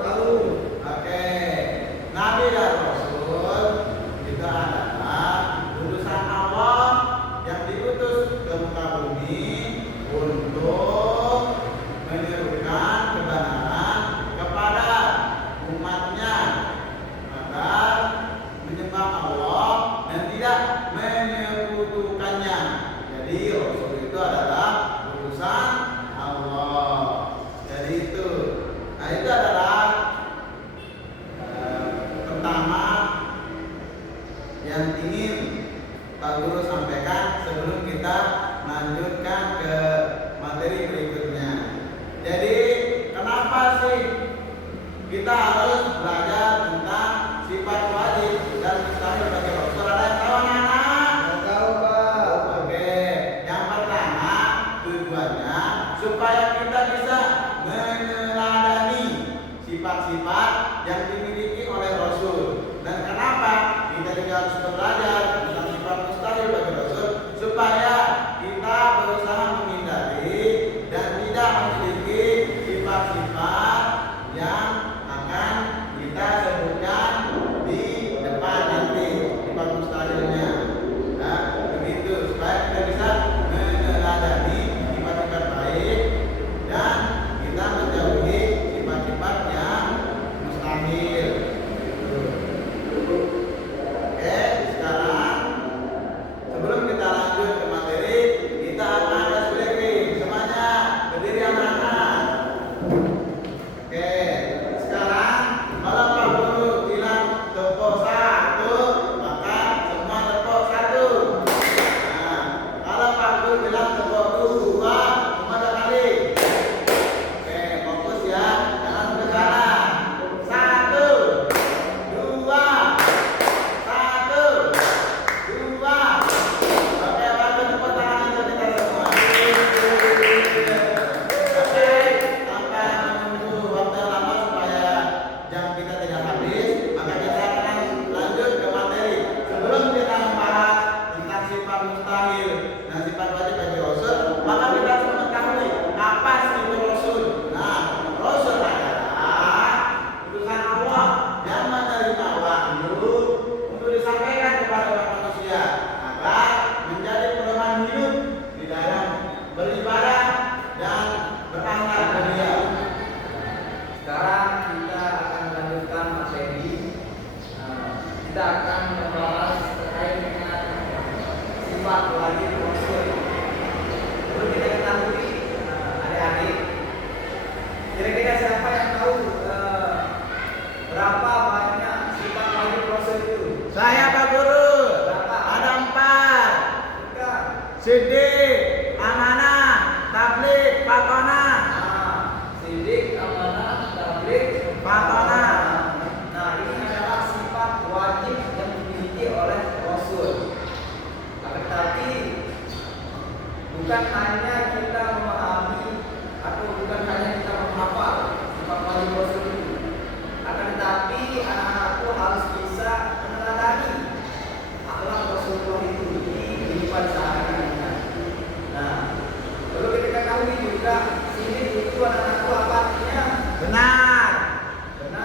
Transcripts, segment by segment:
tahu. Oke. Nabi dan Rasul itu adalah utusan Allah yang diutus ke muka bumi untuk menyerukan kebenaran kepada umatnya agar menyembah Allah dan tidak menyekutukannya. Jadi Rasul itu adalah utusan Allah. Jadi itu, nah itu adalah pertama yang ingin Pak Guru sampaikan sebelum kita lanjutkan ke materi berikutnya. Jadi kenapa sih kita harus belajar tentang sifat wajib dan mustahil bagi Rasul? Ada yang tahu anak-anak? Nggak tahu, Pak. Oke, yang pertama tujuannya supaya kita bisa meneladani sifat-sifat yang dimiliki oleh Rasul. Dan kenapa kita juga harus belajar tentang sifat mustahil bagi Rasul? Supaya kita berusaha menghindari dan tidak memiliki sifat-sifat yang akan kita sebutkan di depan nanti, sifat mustahilnya. Nah, begitu supaya kita bisa meneladani sifat-sifat baik dan kita menjauhi sifat-sifat yang mustahil. Oke, sekarang sebelum kita lanjut ke materi, kita akan ada briefing. Semuanya berdiri anak-anak. Oke, sekarang kalau Pak Guru bilang tepuk satu, maka semua tepuk satu. Nah, kalau Pak Guru bilang tepuk dua, semua dua kali. Oke, fokus ya, jangan ke kanan. Satu, dua, satu, dua. Oke, Pak Guru tepuk tangan untuk kita semua. Oke, tanpa menunggu waktu yang lama supaya jam kita tidak habis, maka kita akan lanjut ke materi. Sebelum kita membahas tentang sifat mustahil dan sifat wajib bagi Rasul, maka kita harus mengetahui apa sih itu Rasul. Nah, Rasul adalah utusan Allah yang menerima wahyu untuk disampaikan kepada umat manusia agar menjadi pedoman hidup di dalam beribadah dan berakhlak mulia. Sekarang kita akan melanjutkan materi. Kita akan membahas terkait dengan sifat wajib Rasul. Perlu kita ketahui, adik-adik, kira-kira siapa yang tahu berapa banyak sifat wajib Rasul itu? Saya Pak Guru. Berapa? Ada 4. Tiga. Sidik, amanah, tabligh, fatonah. Sidik, amanah, tabligh, Fatonah. Nah, ini adalah sifat wajib yang dimiliki oleh Rasul. Akan tetapi bukan hanya kita memahami atau bukan hanya kita menghafal sifat wajib Rasul itu. Akan tetapi anak-anakku harus bisa meneladani akhlak Rasulullah itu di kehidupan sehari-hari. Nah, perlu kita ketahui juga sidik itu anak-anakku apa artinya? Benar. Benar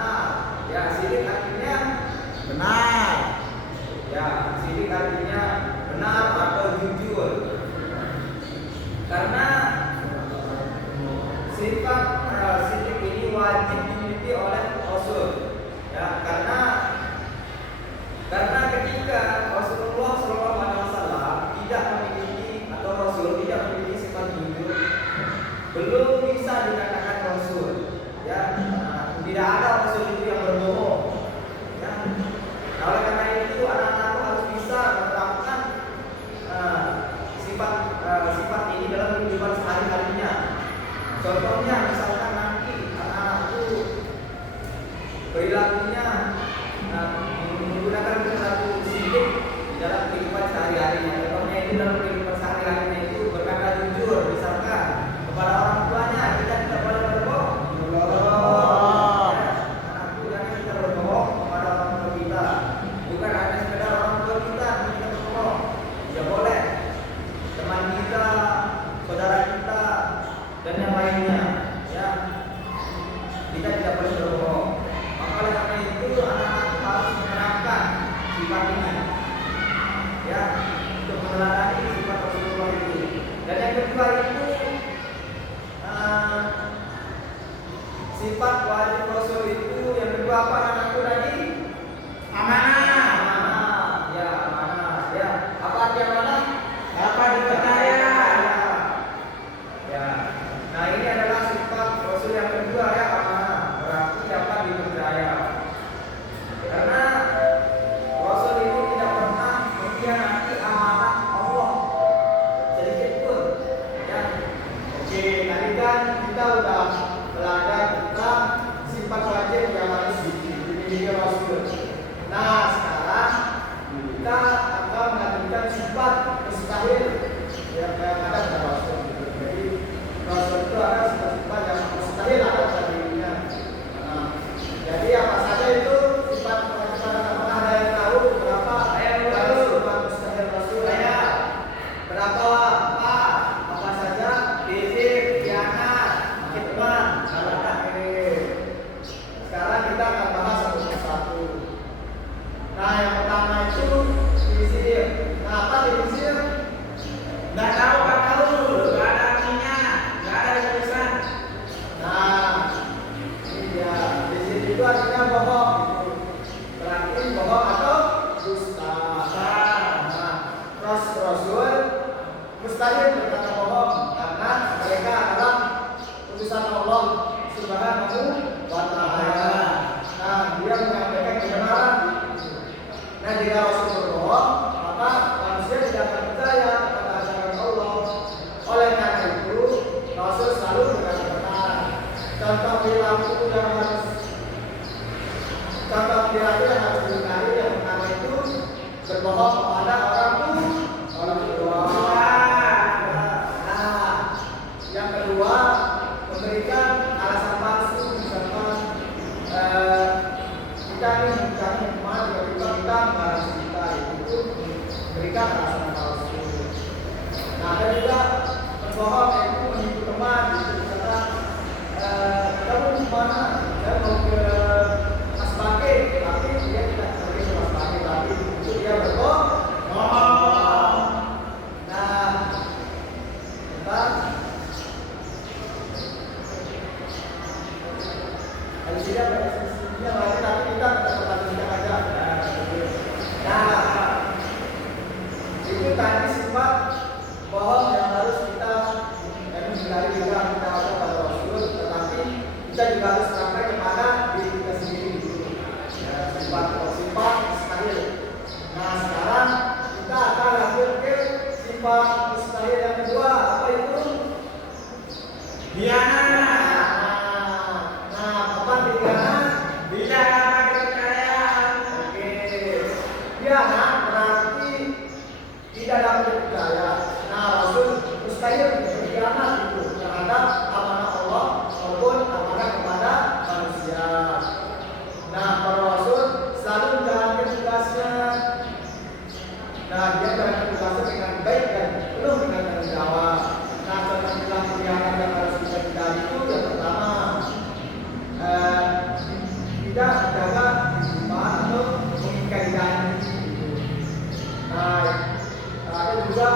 itu artinya bohong. Berarti bohong atau dusta. Nah, Rasul mustahil berkata bohong karena mereka adalah utusan Allah Subhanahu wa Ta'ala. Nah, dia menyampaikan kebenaran. Nah, jika Rasul berbohong, maka manusia tidak akan percaya kepada ajaran Allah. Oleh karena itu, Rasul selalu berkata benar. Contoh perilaku yang harus dihindari yang pertama itu berbohong kepada orang tua. Nah, yang kedua memberikan alasan palsu, misalkan kita ini mencari teman, tiba-tiba kita bahas kita itu memberikan alasan palsu. Nah, ada juga berbohong yaitu menipu teman, misalkan kamu di mana? Saya mau ke Mas Bake, tapi dia tidak pergi ke Mas Bake, tapi itu dia berbohong. Nah, bentar. Kalau tidak ada sisinya lagi, tapi kita tetap tidak aja. Nah, itu tadi sifat bohong yang harus kita hindari juga kita ada pada Rasul, tetapi kita juga harus sampai kepada diri kita sendiri. Ya, sifat mustahil. Nah, sekarang kita akan lanjut ke sifat mustahil yang kedua, apa itu? Khianat. Nah, apa khianat? Tidak dapat dipercaya. Oke. Khianat berarti tidak dapat dipercaya. Nah, Rasul mustahil berkhianat itu terhadap amanah Allah maupun amanah kepada manusia. Nah, para Rasul selalu menjalankan tugasnya. Nah, dia menjalankan tugasnya dengan baik dan penuh dengan tanggung jawab. Nah, contoh khianat yang harus kita hindari itu yang pertama tidak menjaga kehidupan atau mengingkari janji. Nah, ada juga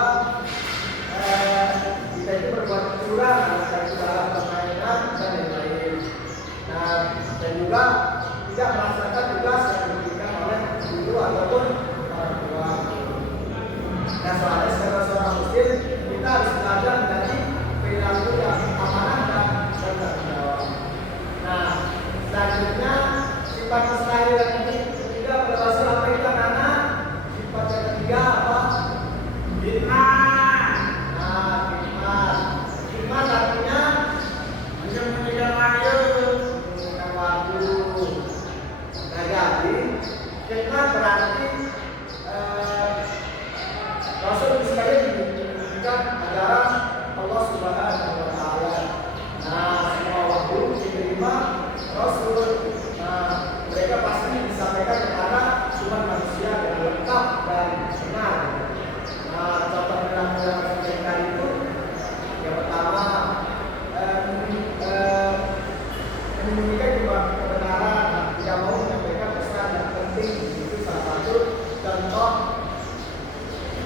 kita itu berbuat curang dalam permainan dan lain-lain. Nah, dan juga tidak melaksanakan tugas yang diberikan oleh guru ataupun orang tua. Nah, soalnya sebagai seorang muslim kita harus belajar dari perilaku yang amanah dan bertanggung jawab. Nah, selanjutnya sifat mustahil yang ketiga pada Rasul apa itu anak? Sifat yang ketiga apa? Fitnah. Nah, fitnah. Fitnah artinya menyembunyikan wahyu. Nah, jadi fitnah berarti Rasul sekali menunjukkan ajaran Allah Subhanahu wa Ta'ala. Nah, semua wahyu diterima Rasul. Nah, mereka pasti disampaikan kepada umat manusia dengan lengkap dan benar. Nah, contoh perilaku yang kita itu yang pertama menyembunyikan kebenaran, tidak mau menyampaikan pesan yang penting. Itu salah satu contoh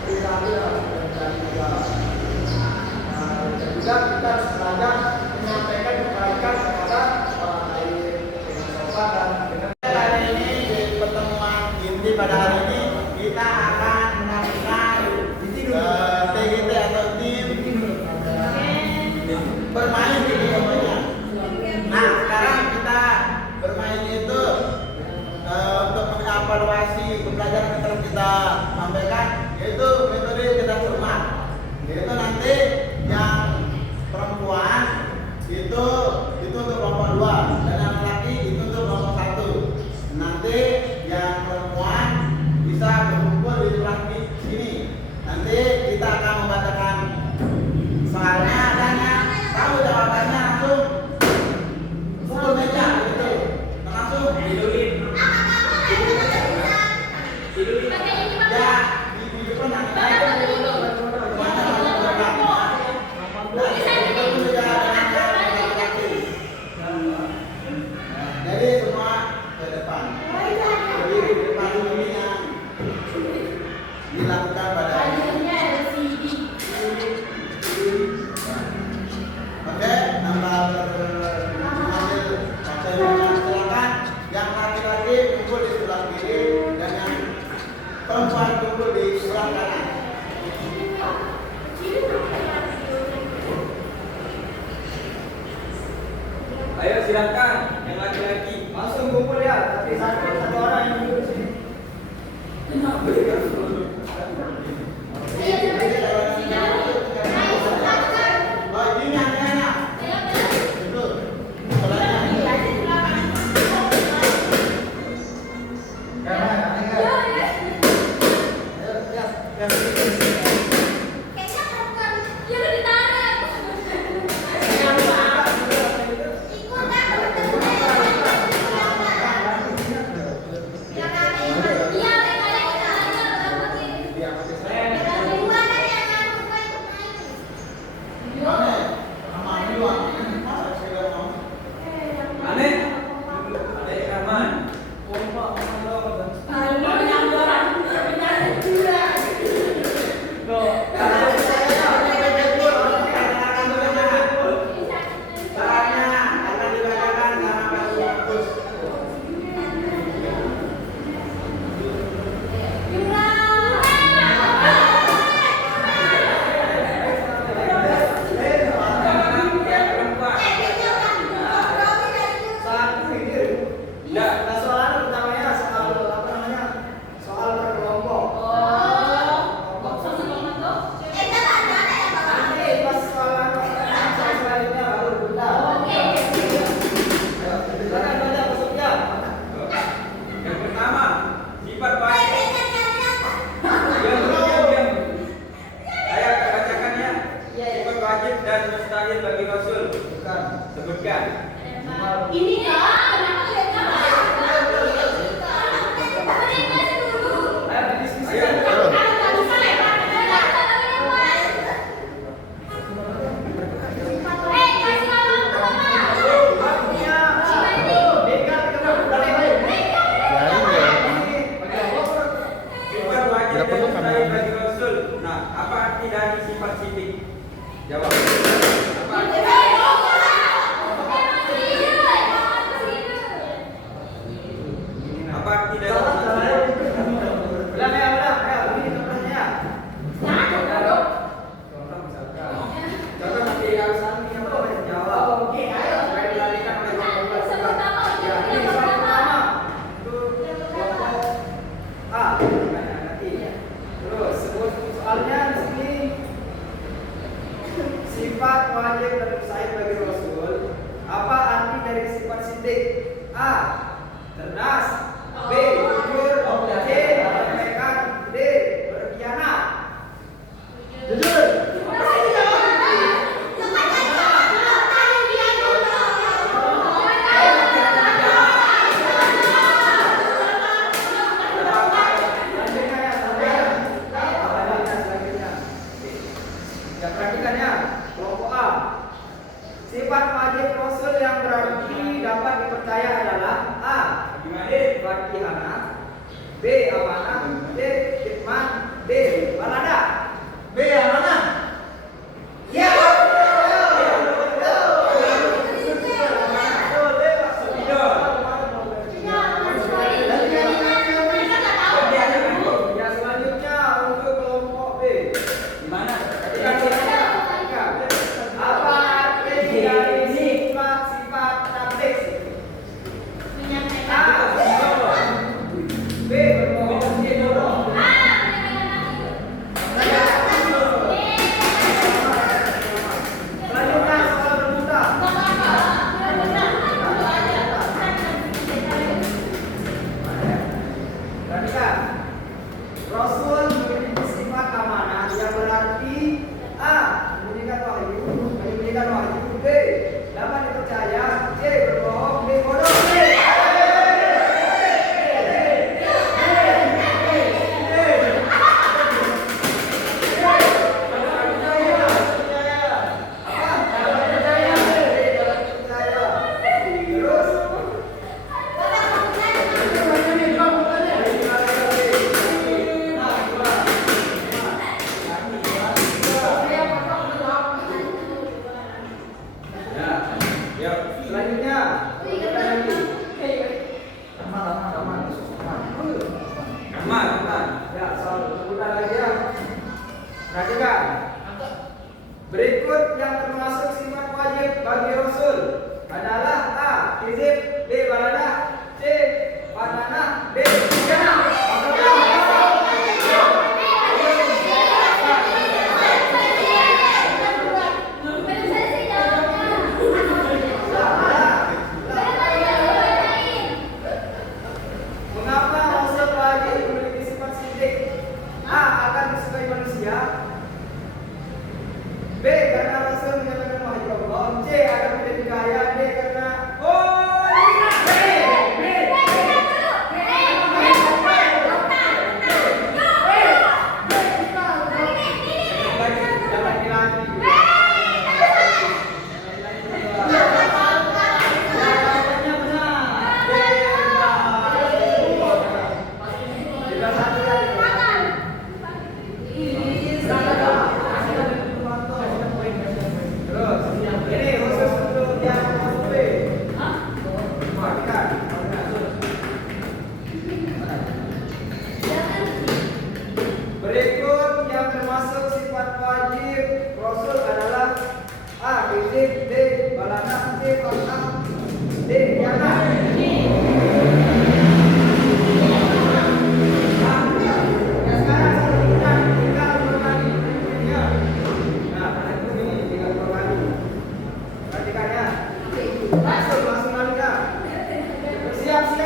perilaku yang harus kita hindari juga. Nah, dan juga kita harus belajar menyampaikan kebaikan kepada orang lain dengan sopan dan dengan Hari ini di pertemuan inti pada hari ini kita akan mengenal TGT atau tim bermain di videonya. Nah, sekarang kita bermain itu untuk mengevaluasi pembelajaran yang telah kita sampaikan, yaitu metode cerdas cermat. Yaitu nanti yang perempuan itu untuk kelompok 2 dan yang laki itu untuk kelompok 1. Nanti yang perempuan bisa berkumpul di sebelah sini. Nanti kita akan membacakan soalnya dan yang tahu jawabannya langsung pukul meja gitu. Langsung tidurin. Ya, di depan jadi semua ke depan. Jadi di depan ini yang dilakukan pada Oke, nambah silakan Langsung kumpul ya, tapi satu orang yang duduk di sini. Kenapa ya? Sifat wajib dan sahih bagi Rasul. Apa arti dari sifat sidik? A. Cerdas. B. Jujur. C. Menyampaikan. D. Berkhianat. Jujur. Sifat wajib Rasul yang berarti dapat dipercaya adalah A. Berkhianat. B. Amanah. C. Khidmat. D. Balada. B. Amanah. Ya. Selanjutnya untuk kelompok B. Gimana? Apa arti dari sifat tabligh? A. B. Berbohong. C. Bodoh.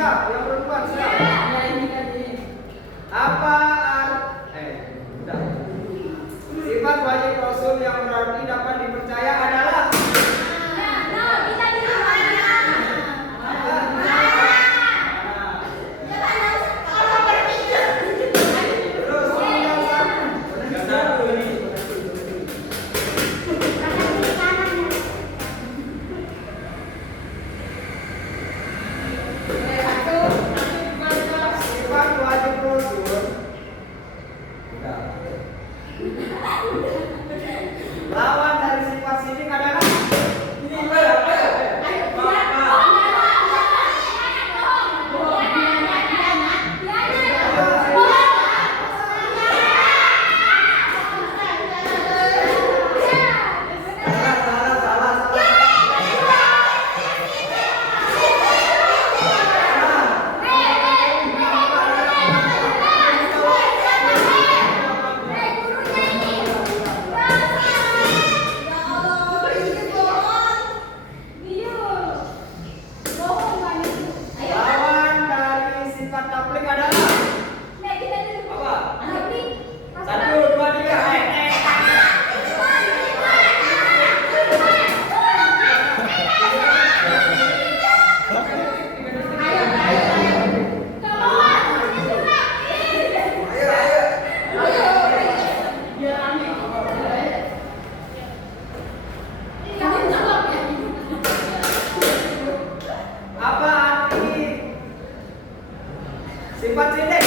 siap? Yang perempuan siap? Ya, ini tadi. Apa udah. Sifat wajib Rasul yang berarti dapat dipercaya adalah sifat wajib Rasul. Udah. Lawan dari sifat sidik adalah lawan dari sifat tablik adalah apa? Satu, dua, tiga. Apa arti sifat sidik?